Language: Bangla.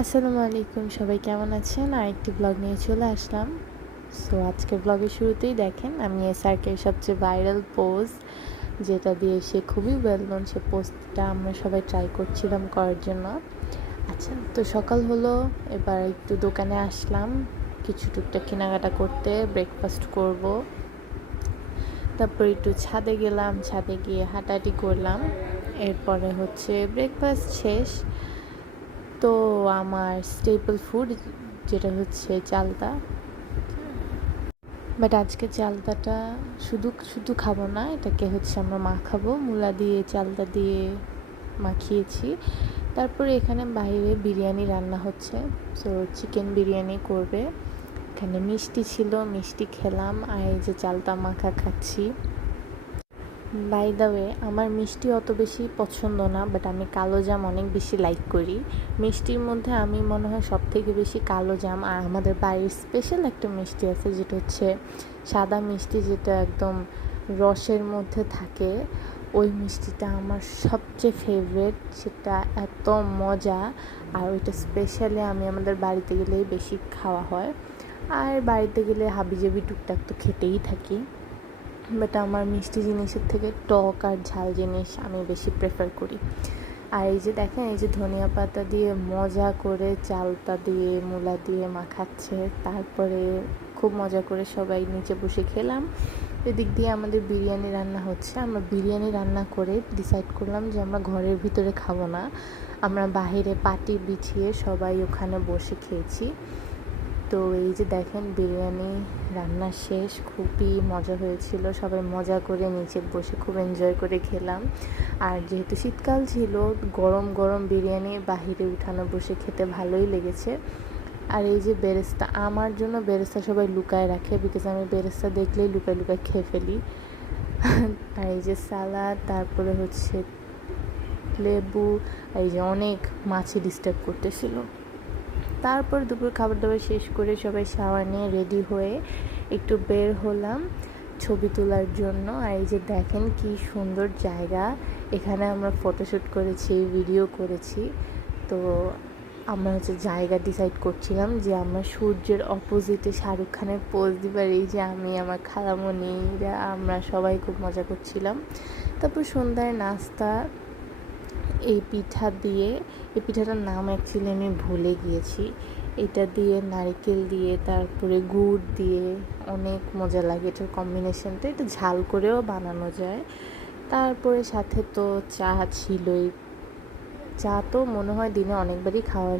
আসসালামু আলাইকুম, সবাই কেমন আছেন? আরেকটি ব্লগ নিয়ে চলে আসলাম। সো আজকের ব্লগের শুরুতেই দেখেন আমি এসআরকের সবচেয়ে ভাইরাল পোজ, যেটা দিয়ে সে খুবই ওয়েল নোন, সে পোস্টটা আমরা সবাই ট্রাই করছিলাম করার জন্য। আচ্ছা, তো সকাল হলো, এবার একটু দোকানে আসলাম কিছু টুকটাক কেনাকাটা করতে, ব্রেকফাস্ট করব। তারপর একটু ছাদে গেলাম, ছাদে গিয়ে হাঁটাহাঁটি করলাম। এরপরে হচ্ছে ব্রেকফাস্ট শেষ, তো আমার স্টেপল ফুড যেটা হচ্ছে চালতা। বাট আজকে চালতাটা শুধু শুধু খাবো না, এটাকে হচ্ছে আমরা মাখাবো, মূলা দিয়ে চালতা দিয়ে মাখিয়েছি। তারপরে এখানে বাইরে বিরিয়ানি রান্না হচ্ছে, সো চিকেন বিরিয়ানি করবে। এখানে মিষ্টি ছিল, মিষ্টি খেলাম, আর এই যে চালতা মাখা খাচ্ছি। বাই দ্য ওয়ে, আমার মিষ্টি অত বেশি পছন্দ না, বাট আমি কালো জাম অনেক বেশি লাইক করি। মিষ্টির মধ্যে আমি মনে হয় সব থেকে বেশি কালো জাম, আর আমাদের বাড়ির স্পেশাল একটা মিষ্টি আছে যেটা হচ্ছে সাদা মিষ্টি, যেটা একদম রসের মধ্যে থাকে। ওই মিষ্টিটা আমার সবচেয়ে ফেভারিট, সেটা এত মজা। আর ওইটা স্পেশালি আমি আমাদের বাড়িতে গেলেই বেশি খাওয়া হয়, আর বাড়িতে গেলে হাবিজাবি টুকটাক তো খেতেই থাকি। বাট আমার মিষ্টি জিনিসের থেকে টক আর ঝাল জিনিস আমি বেশি প্রেফার করি। আর এই যে দেখেন, এই যে ধনিয়া পাতা দিয়ে মজা করে চালতা দিয়ে মূলা দিয়ে মাখাচ্ছে, তারপরে খুব মজা করে সবাই নিচে বসে খেলাম। এদিক দিয়ে আমাদের বিরিয়ানি রান্না হচ্ছে। আমরা বিরিয়ানি রান্না করে ডিসাইড করলাম যে আমরা ঘরের ভিতরে খাবো না, আমরা বাহিরে পাটি বিছিয়ে সবাই ওখানে বসে খেয়েছি। তো এই যে দেখেন, বিরিয়ানি রান্না শেষ, খুবই মজা হয়েছিল, সবাই মজা করে নিচে বসে খুব এনজয় করে খেলাম। আর যেহেতু শীতকাল ছিল, গরম গরম বিরিয়ানি বাহিরে উঠানো বসে খেতে ভালোই লেগেছে। আর এই যে বেরেস্তা, আমার জন্য বেরেস্তা সবাই লুকায় রাখে, বিকজ আমি বেরেস্তা দেখলেই লুকায় লুকায় খেয়ে ফেলি। আর এই যে সালাদ, তারপরে হচ্ছে লেবু, এই যে অনেক মাছি ডিস্টার্ব করতেছিল। তারপর দুপুর খাবার দাবার শেষ করে সবাই শাওয়ার নিয়ে রেডি হয়ে একটু বের হলাম ছবি তোলার জন্য। আর এই যে দেখেন কি সুন্দর জায়গা, এখানে আমরা ফটোশ্যুট করেছি, ভিডিও করেছি। তো আমরা হচ্ছে জায়গা ডিসাইড করছিলাম যে আমরা সূর্যের অপোজিটে শাহরুখ খানের পোজ দিবার, এই যে আমি, আমার খালামণিরা, আমরা সবাই খুব মজা করছিলাম। তারপর সন্ধ্যায় নাস্তা, এই পিঠা দিয়ে, এই পিঠাটার নাম অ্যাকচুয়ালি আমি ভুলে গিয়েছি, এটা দিয়ে নারকেল দিয়ে তারপরে গুড় দিয়ে অনেক মজা লাগে এটার কম্বিনেশনটা, এটা ঝাল করেও বানানো যায়। তারপরে সাথে তো চা ছিলই, চা তো মনে হয় দিনে অনেকবারই খাওয়া